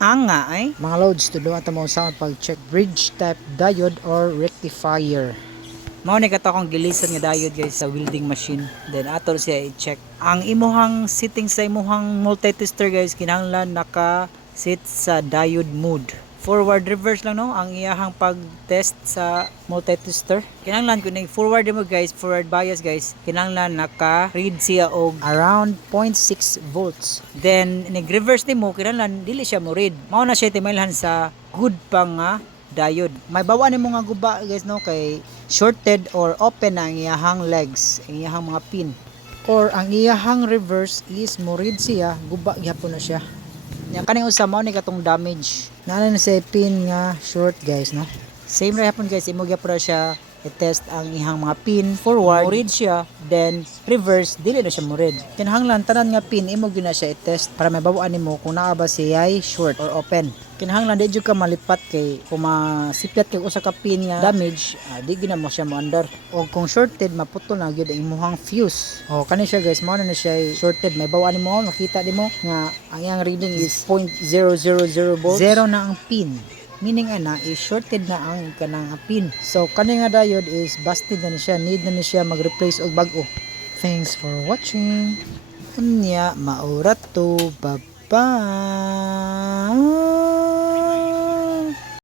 Anga ay. Mga loads, tulo ato mo sa pag-check bridge type diode or rectifier. Mao ni kato akong gilisan nga diode guys sa welding machine. Then ato siya i-check. Ang imuhang setting sa imuhang multitester guys kinahanglan naka-set sa diode mode. Forward reverse lang no ang iyahang pag-test sa multitester. Kinahanglan kun forward mo guys, forward bias guys, kinahanglan naka-read siya og Around 0.6 volts. then nag-reverse nimo kinahanglan dili siya mo read. Mao na siya timailhan sa good pa nga diode. May bawa nimo nga guba guys no kay shorted or open na ang iyahang legs, ang iyahang mga pin. Or ang iyahang reverse is mo read siya, guba gyapon na siya. Yang kaning usa mao ni katong damage. Nana na sa pin nga short guys no. Same ra hapon guys, imo gyapon na siya i-test ang ihang mga pin forward, mo read siya, then reverse dili na siya mo read. Kinahanglan tanan nga pin imo gyud na siya i-test para mabawaan nimo kung naa ba siya short or open. Kinahanglan di jud ka malipat kay kung masipyat kay usa ka pin nga damage, di gyud na mo siya mo-under. O kung shorted maputol na gyud ang imuhang fuse. O kani siya guys, mao na siya shorted. May bawaan nimo, makita nimo nga ang iyang reading is 0.000 volts. Zero na ang pin. Meaning ana is shorted na ang kanang pin. So kani nga diode is busted na ni siya, need na ni siya mag-replace og bag-o. Thanks for watching. Unya maura to, bye-bye.